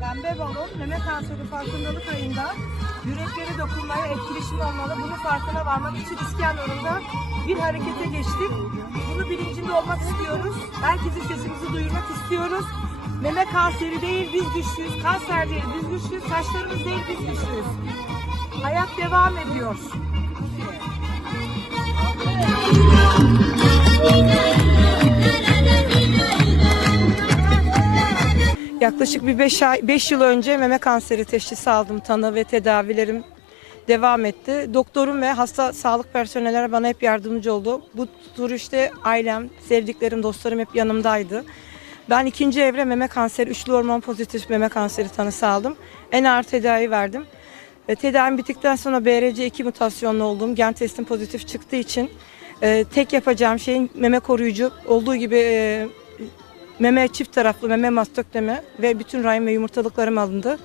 Pembe, balon meme kanseri farkındalık ayında yüreklere dokunmaya etkileşim olmalı. Bunun farkına varmak için İskenderun'da bir harekete geçtik. Bunu bilincinde olmak istiyoruz. Herkesin sesimizi duyurmak istiyoruz. Meme kanseri değil biz güçlüyüz. Kanser değil biz güçlüyüz. Saçlarımız değil biz güçlüyüz. Hayat devam ediyor. Yaklaşık bir 5 ay 5 yıl önce meme kanseri teşhisi aldım. Tanı ve tedavilerim devam etti. Doktorum ve hasta sağlık personelleri bana hep yardımcı oldu. Bu süreçte ailem, sevdiklerim, dostlarım hep yanımdaydı. Ben ikinci evre meme kanseri, üçlü hormon pozitif meme kanseri tanısı aldım. En ağır tedavi verdim. E, tedavim bittikten sonra BRCA2 mutasyonlu olduğum gen testim pozitif çıktığı için e, tek yapacağım şeyin meme koruyucu olduğu gibi e, meme çift taraflı meme mastökleme ve bütün rahim ve yumurtalıklarım alındı.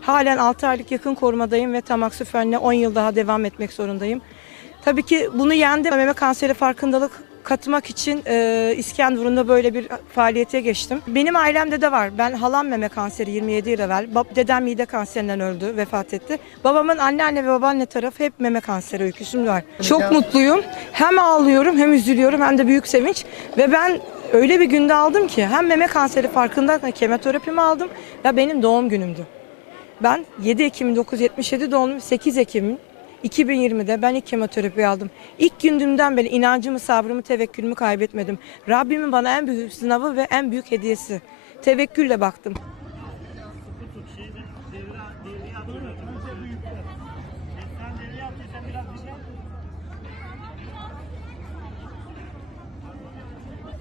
Halen 6 aylık yakın korumadayım ve tamaksifenle 10 yıl daha devam etmek zorundayım. Tabii ki bunu yendim. Meme kanseri farkındalık katmak için e, İskenderun'da böyle bir faaliyete geçtim. Benim ailemde de var. Ben halam meme kanseri 27 yıl evvel. Bab- dedem mide kanserinden öldü, vefat etti. Babamın anneanne ve babaanne tarafı hep meme kanseri öyküsüm var. Çok mutluyum. Hem ağlıyorum hem üzülüyorum hem de büyük sevinç. Ve ben öyle bir günde aldım ki hem meme kanseri farkında kemoterapimi aldım ve benim doğum günümdü. Ben 7 Ekim 1977 doğumluyum. 8 Ekim 2020'de ben ilk kemoterapi aldım. İlk gündümden beri inancımı, sabrımı, tevekkülümü kaybetmedim. Rabbimin bana en büyük sınavı ve en büyük hediyesi. Tevekkülle baktım.